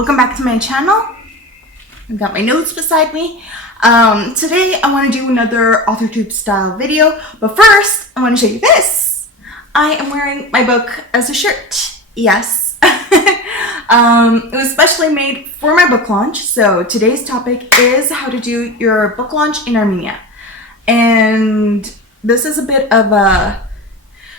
welcome back to my channel. I've got my notes beside me. Today I want to do another AuthorTube style video, but first I want to show you this. I am wearing my book as a shirt. Yes. It was specially made for my book launch, so today's topic is how to do your book launch in Armenia. And this is a bit of a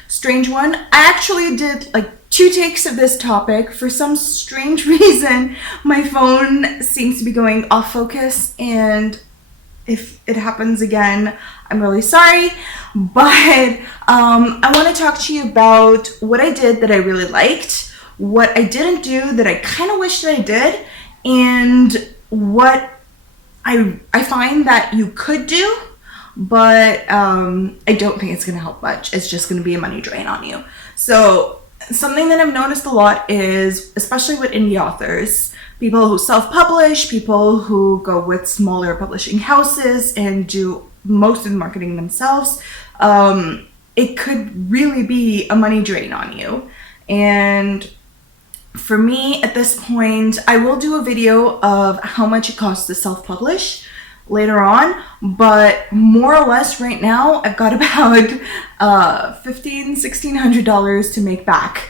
strange one. I actually did like 2 takes of this topic. For some strange reason, my phone seems to be going off focus, and if it happens again, I'm really sorry. But I want to talk to you about what I did that I really liked, what I didn't do that I kind of wish that I did, and what I find that you could do, but I don't think it's going to help much. It's just going to be a money drain on you. So something that I've noticed a lot is, especially with indie authors, people who self-publish, people who go with smaller publishing houses and do most of the marketing themselves, it could really be a money drain on you. And for me, at this point, I will do a video of how much it costs to self-publish later on, but more or less right now, I've got about $1,600 to make back.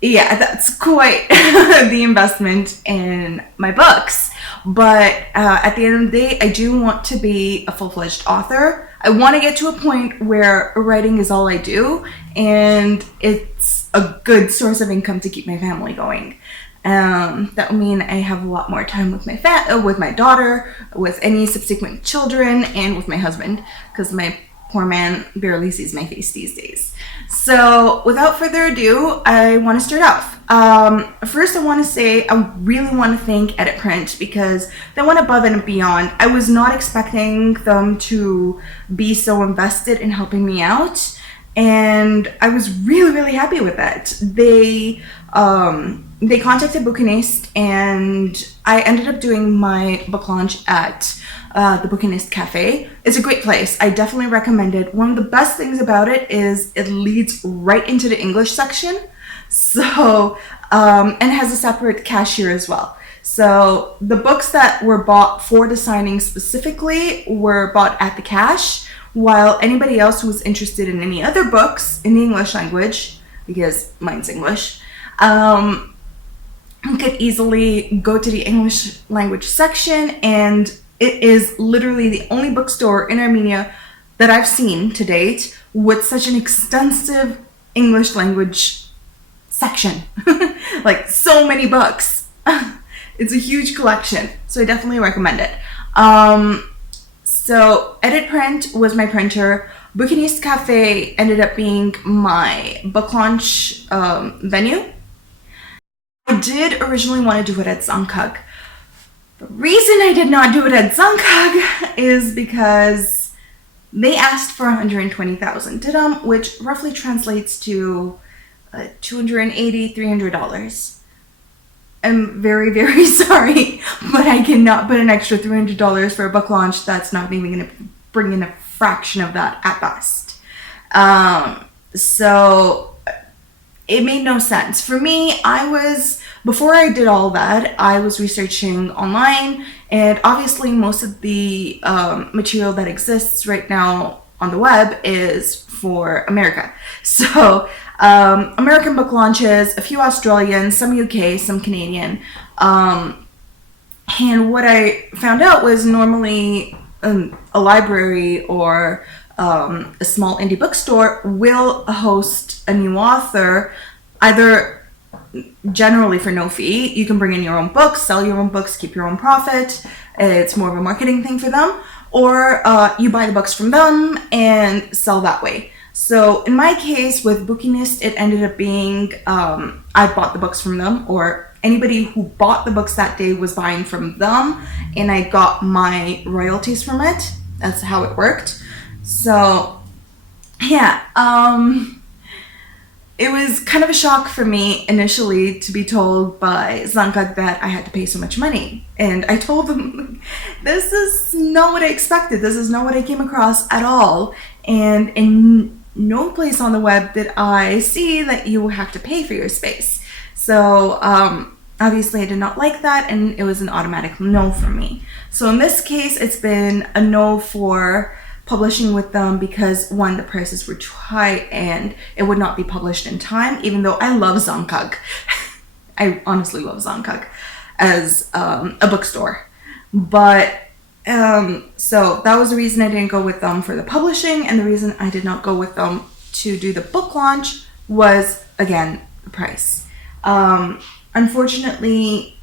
Yeah, that's quite the investment in my books. But at the end of the day, I do want to be a full-fledged author. I want to get to a point where writing is all I do, and it's a good source of income to keep my family going. That would mean I have a lot more time with my daughter, with any subsequent children, and with my husband, because my poor man barely sees my face these days. So without further ado, I want to start off. First, I want to say I really want to thank Edit Print, because they went above and beyond. I was not expecting them to be so invested in helping me out, and I was really happy with that. They contacted Bookinist, and I ended up doing my book launch at the Bookinist Cafe. It's a great place. I definitely recommend it. One of the best things about it is it leads right into the English section. So, and it has a separate cashier as well. So the books that were bought for the signing specifically were bought at the cash, while anybody else who was interested in any other books in the English language, because mine's English, could easily go to the English language section, and it is literally the only bookstore in Armenia that I've seen to date with such an extensive English language section. Like, so many books. It's a huge collection, so I definitely recommend it. So Edit Print was my printer. Bookinist Cafe ended up being my book launch venue. I did originally want to do it at Zangkag. The reason I did not do it at Zangkag is because they asked for 120,000 dirham, which roughly translates to $280, $300. I'm very sorry, but I cannot put an extra $300 for a book launch. That's not even going to bring in a fraction of that at best. So it made no sense. For me, before I did all that, I was researching online, and obviously most of the material that exists right now on the web is for America. So American book launches, a few Australian, some UK, some Canadian. And what I found out was normally a library or a small indie bookstore will host a new author, either generally for no fee. You can bring in your own books, sell your own books, keep your own profit. It's more of a marketing thing for them. Or you buy the books from them and sell that way. So in my case with Bookinist, it ended up being I bought the books from them, or anybody who bought the books that day was buying from them, and I got my royalties from it. That's how it worked. So yeah, it was kind of a shock for me initially to be told by Zangkag that I had to pay so much money. And I told them, this is not what I expected. This is not what I came across at all. And in no place on the web did I see that you have to pay for your space. So Obviously, I did not like that, and it was an automatic no for me. So in this case, it's been a no for publishing with them because, one, the prices were too high and it would not be published in time, even though I love Zongkag. I honestly love Zongkag as a bookstore. But so that was the reason I didn't go with them for the publishing, and the reason I did not go with them to do the book launch was, again, the price. Unfortunately,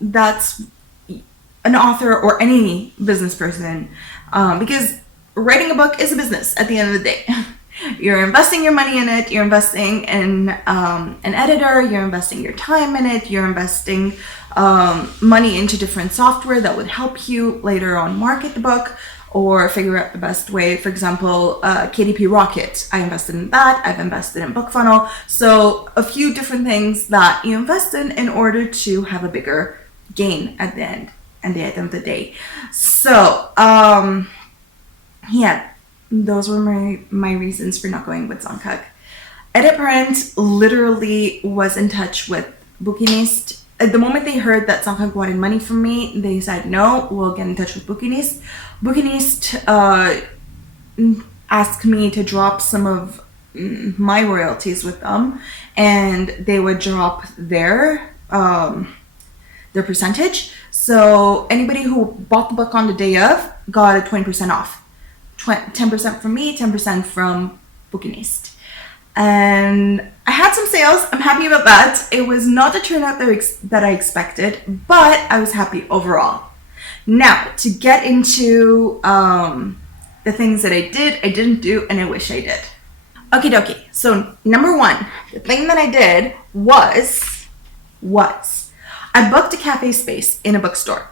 that's an author or any business person, because writing a book is a business at the end of the day. You're investing your money in it, you're investing in an editor, you're investing your time in it, you're investing money into different software that would help you later on market the book or figure out the best way. For example, KDP Rocket, I invested in that. I've invested in BookFunnel. So a few different things that you invest in order to have a bigger gain at the end of the day. So yeah, those were my reasons for not going with Zongkag. Edit Print literally was in touch with Bookinist. At the moment they heard that Zongkag wanted money from me, they said, no, we'll get in touch with Bookinist. Bookinist asked me to drop some of my royalties with them, and they would drop their percentage. So anybody who bought the book on the day of got a 20% off. 10% from me, 10% from Bookinist. And I had some sales. I'm happy about that. It was not the turnout that I expected, but I was happy overall. Now, to get into the things that I did, I didn't do, and I wish I did. Okie dokie. So number one, the thing that I did was I booked a cafe space in a bookstore.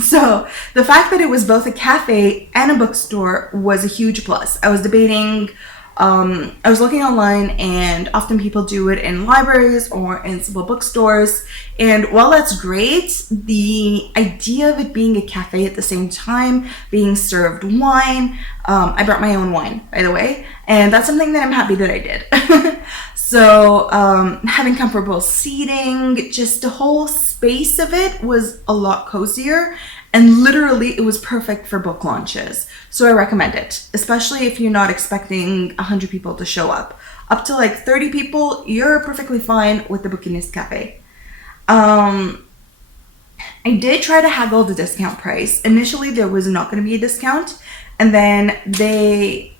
So the fact that it was both a cafe and a bookstore was a huge plus. I was debating, I was looking online, and often people do it in libraries or in simple bookstores. And while that's great, the idea of it being a cafe at the same time, being served wine, I brought my own wine, by the way, and that's something that I'm happy that I did. So having comfortable seating, just the whole space of it was a lot cozier, and literally it was perfect for book launches. So I recommend it, especially if you're not expecting 100 people to show up. Up to like 30 people, you're perfectly fine with the Bookinist Cafe. I did try to haggle the discount price. Initially, there was not going to be a discount, and then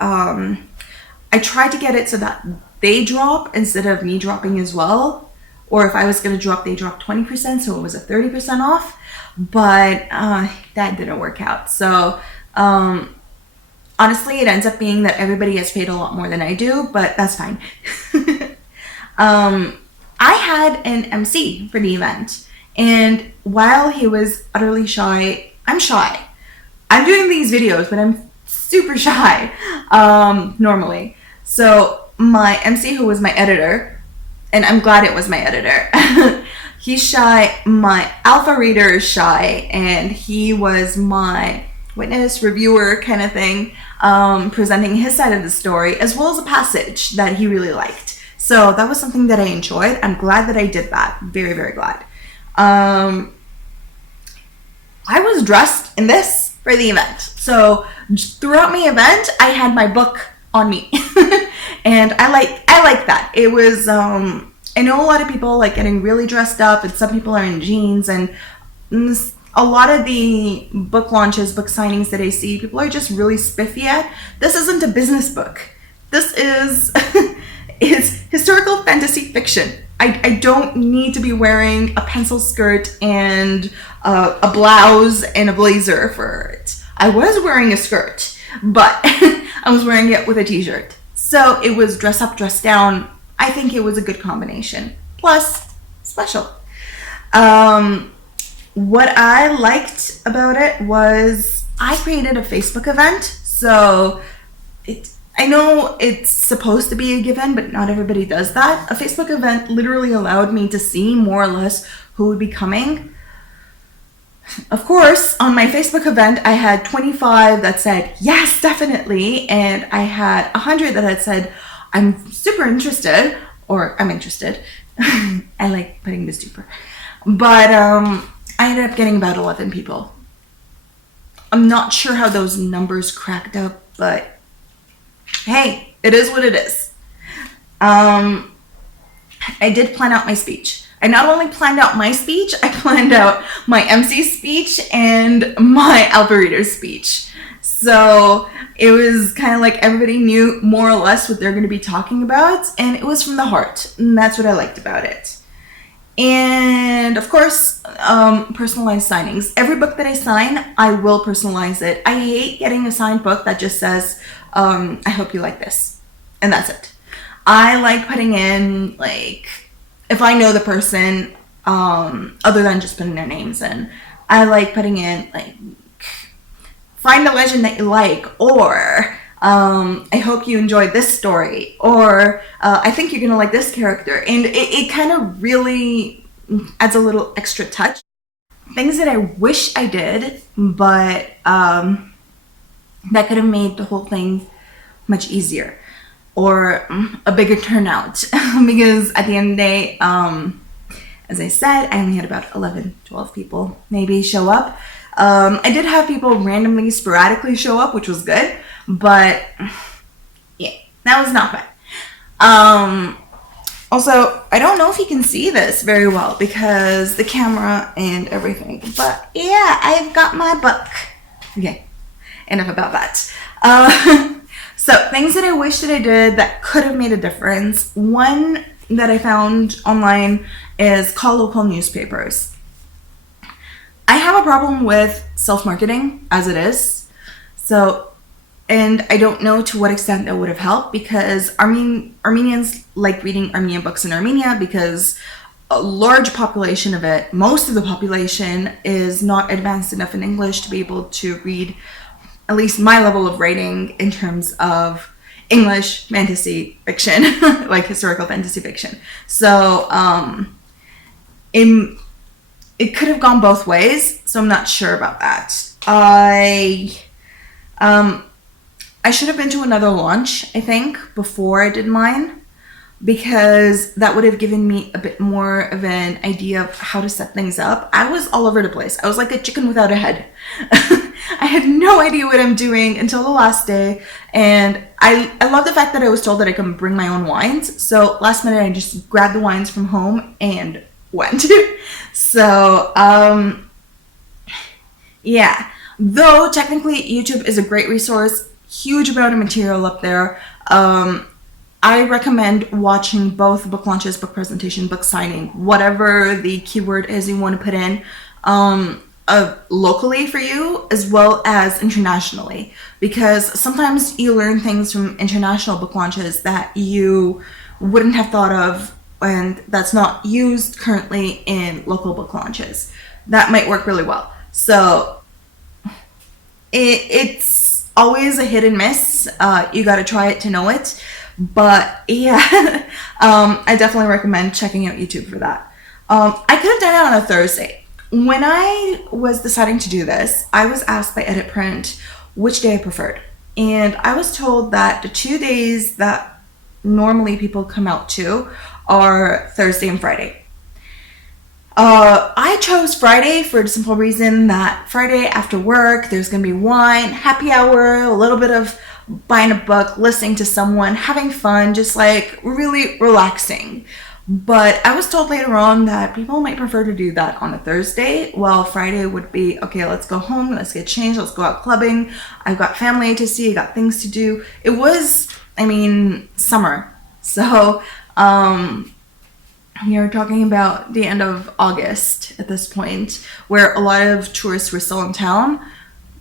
I tried to get it so that they drop instead of me dropping as well. Or if I was going to drop, they dropped 20%, so it was a 30% off. But that didn't work out. So honestly, it ends up being that everybody gets paid a lot more than I do, but that's fine. I had an MC for the event, and while he was utterly shy, I'm shy. I'm doing these videos, but I'm super shy normally. So my MC, who was my editor, and I'm glad it was my editor, he's shy. My alpha reader is shy, and he was my witness, reviewer kind of thing, presenting his side of the story, as well as a passage that he really liked. So that was something that I enjoyed. I'm glad that I did that. Very, very glad. I was dressed in this for the event. So throughout my event, I had my book on me. And I like that. It was, I know a lot of people like getting really dressed up, and some people are in jeans, and a lot of the book launches, book signings that I see, people are just really spiffy at. This isn't a business book. This is it's historical fantasy fiction. I don't need to be wearing a pencil skirt and a blouse and a blazer for it. I was wearing a skirt, but I was wearing it with a t-shirt. So it was dress up, dress down. I think it was a good combination. Plus, special. What I liked about it was I created a Facebook event. So I know it's supposed to be a given, but not everybody does that. A Facebook event literally allowed me to see more or less who would be coming. Of course, on my Facebook event, I had 25 that said, yes, definitely. And I had 100 that had said, I'm super interested, or I'm interested. I like putting the super. But I ended up getting about 11 people. I'm not sure how those numbers cracked up, but hey, it is what it is. I did plan out my speech. I not only planned out my speech, I planned out my MC speech and my alpha reader speech. So it was kind of like everybody knew more or less what they're going to be talking about, and it was from the heart, and that's what I liked about it. And of course, personalized signings. Every book that I sign, I will personalize it. I hate getting a signed book that just says, I hope you like this, and that's it. I like putting in, like, if I know the person, other than just putting their names in, I like putting in, like, find the legend that you like, or I hope you enjoyed this story, or I think you're gonna like this character, and it kind of really adds a little extra touch. Things that I wish I did, but that could have made the whole thing much easier, or a bigger turnout, because at the end of the day, as I said, I only had about 11, 12 people maybe show up. I did have people randomly, sporadically show up, which was good, but yeah, that was not fun. Also, I don't know if you can see this very well because the camera and everything, but yeah, I've got my book. Okay, enough about that. So things that I wish that I did that could have made a difference. One that I found online is call local newspapers. I have a problem with self-marketing as it is. So, and I don't know to what extent that would have helped, because Armenians like reading Armenian books in Armenia because a large population of it, most of the population, is not advanced enough in English to be able to read at least my level of writing in terms of English fantasy fiction, like historical fantasy fiction. So, it could have gone both ways, so I'm not sure about that. I should have been to another launch, I think, before I did mine, because that would have given me a bit more of an idea of how to set things up. I was all over the place. I was like a chicken without a head. I had no idea what I'm doing until the last day, and I love the fact that I was told that I can bring my own wines. So last minute I just grabbed the wines from home and went. So yeah, though technically YouTube is a great resource, huge amount of material up there. I recommend watching both book launches, book presentation, book signing, whatever the keyword is you want to put in, locally for you as well as internationally, because sometimes you learn things from international book launches that you wouldn't have thought of, and that's not used currently in local book launches. That might work really well. So it's always a hit and miss. You got to try it to know it. But yeah, I definitely recommend checking out YouTube for that. I could have done it on a Thursday. When I was deciding to do this, I was asked by Edit Print which day I preferred. And I was told that the 2 days that normally people come out to are Thursday and Friday. I chose Friday for the simple reason that Friday after work, there's going to be wine, happy hour, a little bit of buying a book, listening to someone, having fun, just like really relaxing. But I was told later on that people might prefer to do that on a Thursday, while Friday would be, okay, let's go home, let's get changed, let's go out clubbing. I've got family to see, I got things to do. It was, summer. So, you're talking about the end of August at this point, where a lot of tourists were still in town.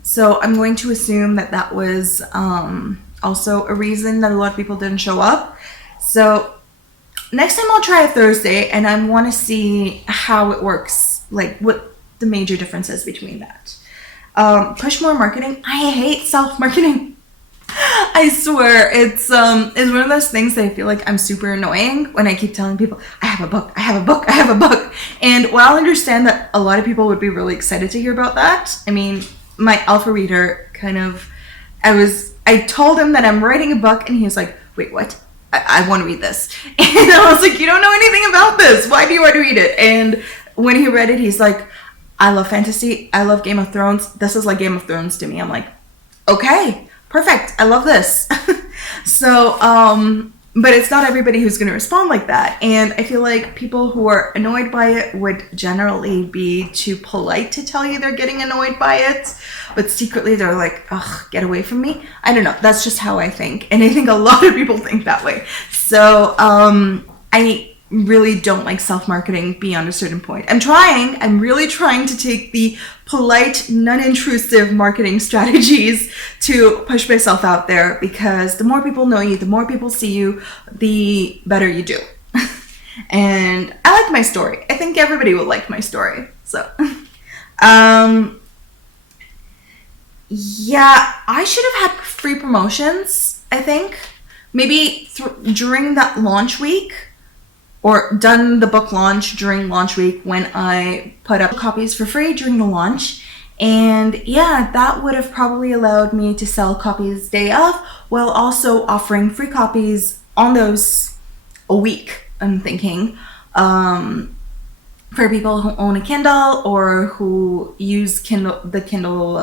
So I'm going to assume that that was also a reason that a lot of people didn't show up. So next time I'll try a Thursday, and I want to see how it works, like what the major difference is between that. Push more marketing. I hate self-marketing. I swear, it's one of those things that I feel like I'm super annoying when I keep telling people, I have a book, I have a book, I have a book. And while I understand that a lot of people would be really excited to hear about that, my alpha reader I told him that I'm writing a book, and he was like, wait, what? I want to read this. And I was like, you don't know anything about this. Why do you want to read it? And when he read it, he's like, I love fantasy. I love Game of Thrones. This is like Game of Thrones to me. I'm like, okay, perfect. I love this. So, but it's not everybody who's going to respond like that. And I feel like people who are annoyed by it would generally be too polite to tell you they're getting annoyed by it. But secretly they're like, ugh, get away from me. I don't know. That's just how I think. And I think a lot of people think that way. So I really don't like self-marketing beyond a certain point. I'm really trying to take the polite, non-intrusive marketing strategies to push myself out there, because the more people know you, the more people see you, the better you do. And I like my story. I think everybody will like my story. So, yeah, I should have had free promotions, I think. Maybe during that launch week, or done the book launch during launch week when I put up copies for free during the launch. And yeah, that would have probably allowed me to sell copies day of, while also offering free copies on those a week, I'm thinking, for people who own a Kindle or who use the Kindle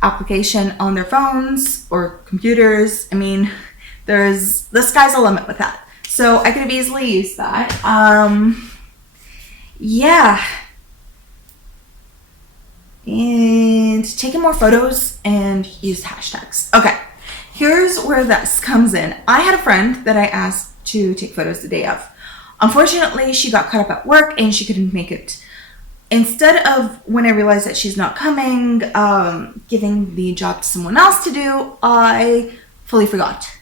application on their phones or computers. I mean, the sky's the limit with that. So I could have easily used that. Yeah. And taking more photos and use hashtags. Okay, here's where this comes in. I had a friend that I asked to take photos the day of. Unfortunately, she got caught up at work and she couldn't make it. Instead of, when I realized that she's not coming, giving the job to someone else to do, I fully forgot.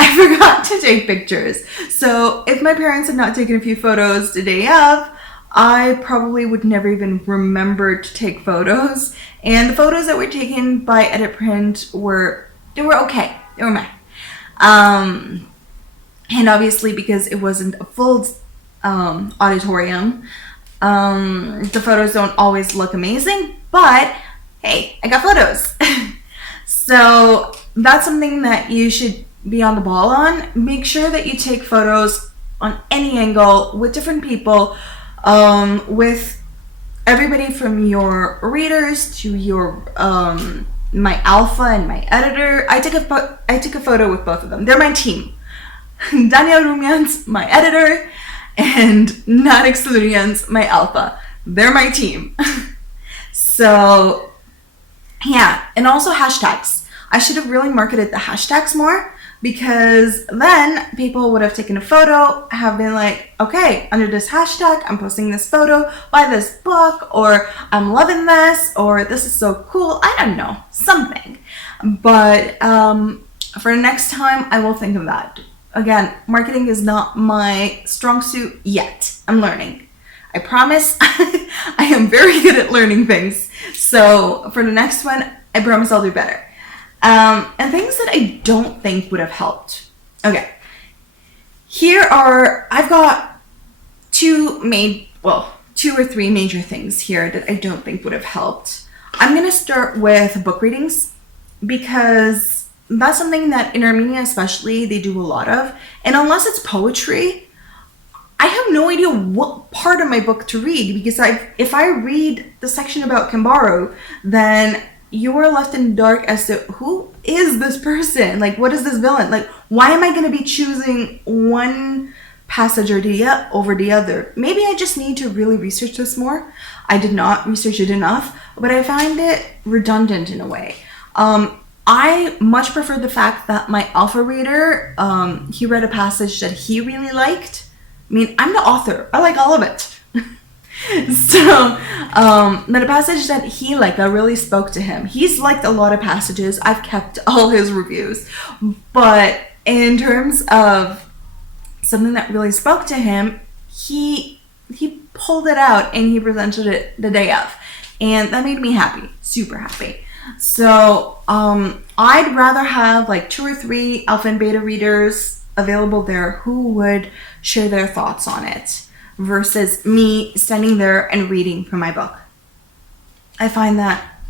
I forgot to take pictures. So if my parents had not taken a few photos the day of, I probably would never even remember to take photos. And the photos that were taken by Edit Print were okay. They were meh. And obviously, because it wasn't a full auditorium, the photos don't always look amazing, but hey, I got photos. So that's something that you should be on the ball on. Make sure that you take photos on any angle with different people, with everybody from your readers to your my alpha and my editor. I took a photo with both of them. They're my team. Daniel Rumian's my editor, and Nadix Lurian's my alpha. They're my team. So yeah, and also hashtags. I should have really marketed the hashtags more, because then people would have taken a photo, have been like, okay, under this hashtag, I'm posting this photo, buy this book, or I'm loving this, or this is so cool. I don't know, something. But for next time, I will think of that. Again, marketing is not my strong suit yet. I'm learning. I promise. I am very good at learning things. So for the next one, I promise I'll do better. And things that I don't think would have helped. Okay. I've got two or three major things here that I don't think would have helped. I'm going to start with book readings, because that's something that in Armenia especially, they do a lot of. And unless it's poetry, I have no idea what part of my book to read, because if I read the section about Kambaro, then you are left in the dark as to who is this person? Like, what is this villain? Like, why am I going to be choosing one passage over the other? Maybe I just need to really research this more. I did not research it enough, but I find it redundant in a way. I much prefer the fact that my alpha reader, he read a passage that he really liked. I mean, I'm the author. I like all of it. So, but a passage that he liked, that really spoke to him. He's liked a lot of passages. I've kept all his reviews. But in terms of something that really spoke to him, he pulled it out and he presented it the day of. And that made me happy, super happy. So I'd rather have like 2 or 3 alpha and beta readers available there who would share their thoughts on it, versus me standing there and reading from my book. I find that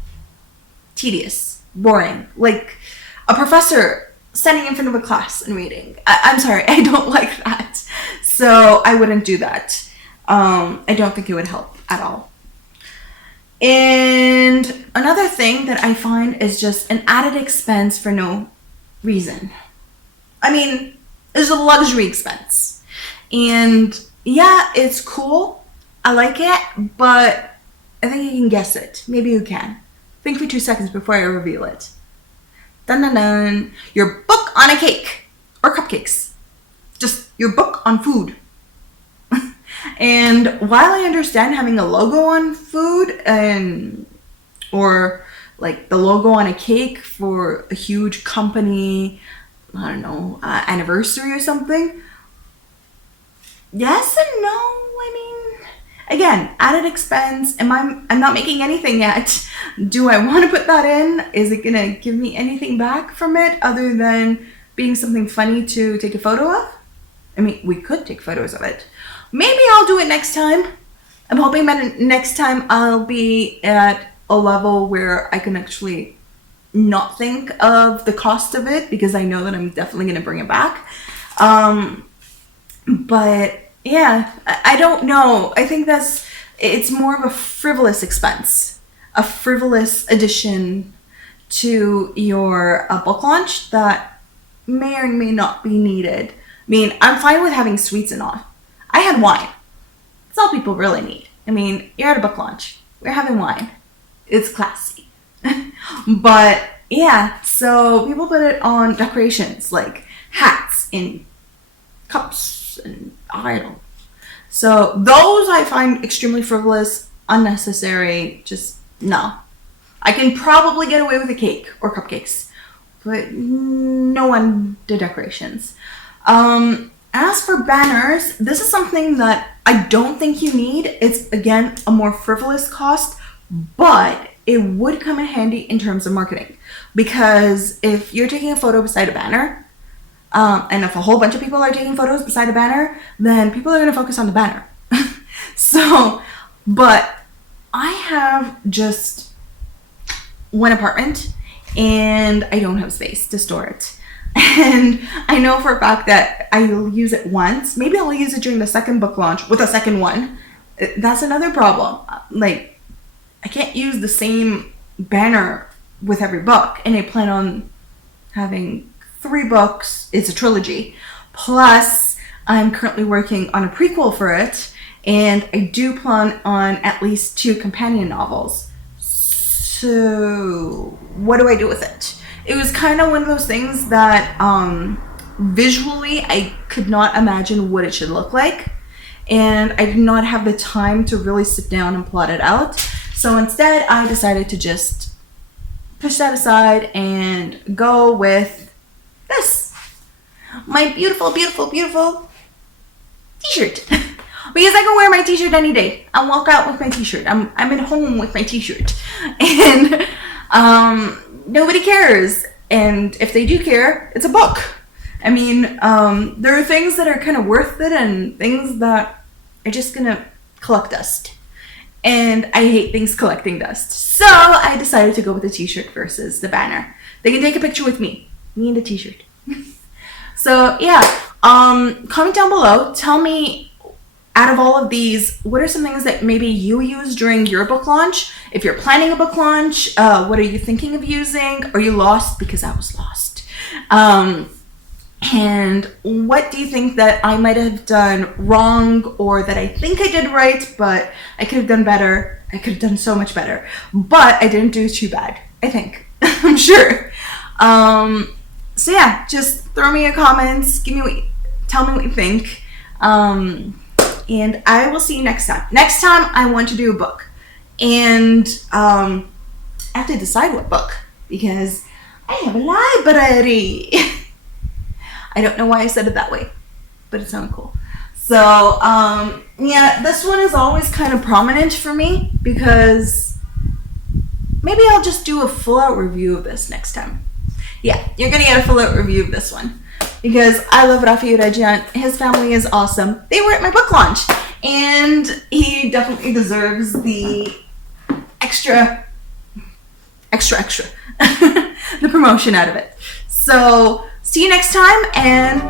tedious, boring, like a professor standing in front of a class and reading. I'm sorry, I don't like that. So I wouldn't do that. I don't think it would help at all. And another thing that I find is just an added expense for no reason. I mean, it's a luxury expense. And yeah, it's cool. I like it, but I think you can guess it. Maybe you can. Think for 2 seconds before I reveal it. Dun dun dun. Your book on a cake. Or cupcakes. Just your book on food. And while I understand having a logo on food or like the logo on a cake for a huge company, I don't know, anniversary or something, yes and no. I mean, again, added expense. I'm not making anything yet. Do I want to put that in? Is it gonna give me anything back from it other than being something funny to take a photo of? I mean, we could take photos of it. Maybe I'll do it next time. I'm hoping that next time I'll be at a level where I can actually not think of the cost of it, because I know that I'm definitely going to bring it back. But yeah, I don't know. I think it's more of a frivolous expense, a frivolous addition to your book launch that may or may not be needed. I mean, I'm fine with having sweets and all. I had wine. That's all people really need. I mean, you're at a book launch. We're having wine. It's classy. But yeah, so people put it on decorations like hats and cups and I don't know. So those I find extremely frivolous, unnecessary, just no. I can probably get away with a cake or cupcakes, but no one did decorations. As for banners, this is something that I don't think you need. It's, again, a more frivolous cost, but it would come in handy in terms of marketing. Because if you're taking a photo beside a banner, and if a whole bunch of people are taking photos beside a banner, then people are going to focus on the banner. So, but I have just one apartment, and I don't have space to store it. And I know for a fact that I'll use it once. Maybe I'll use it during the second book launch with a second one. That's another problem. Like, I can't use the same banner with every book. And I plan on having 3 books. It's a trilogy. Plus, I'm currently working on a prequel for it. And I do plan on at least 2 companion novels. So, what do I do with it? It was kind of one of those things that visually I could not imagine what it should look like. And I did not have the time to really sit down and plot it out. So instead, I decided to just push that aside and go with this. My beautiful, beautiful, beautiful t-shirt. Because I can wear my t-shirt any day. I'll walk out with my t-shirt. I'm at home with my t-shirt. And nobody cares. And if they do care, it's a book. I mean, there are things that are kind of worth it and things that are just gonna collect dust. And I hate things collecting dust. So I decided to go with the t-shirt versus the banner. They can take a picture with me and the t-shirt. So yeah, comment down below. Tell me, out of all of these, what are some things that maybe you use during your book launch? If you're planning a book launch, what are you thinking of using? Are you lost? Because I was lost. And what do you think that I might have done wrong, or that I think I did right, but I could have done better? I could have done so much better, but I didn't do too bad, I think. I'm sure. So yeah, just throw me your comments. Tell me what you think. And I will see you next time. Next time, I want to do a book. And I have to decide what book, because I have a library. I don't know why I said it that way, but it sounded cool. So, yeah, this one is always kind of prominent for me, because maybe I'll just do a full-out review of this next time. Yeah, you're going to get a full-out review of this one. Because I love Rafi Reggian. His family is awesome. They were at my book launch. And he definitely deserves the extra, the promotion out of it. So, see you next time, and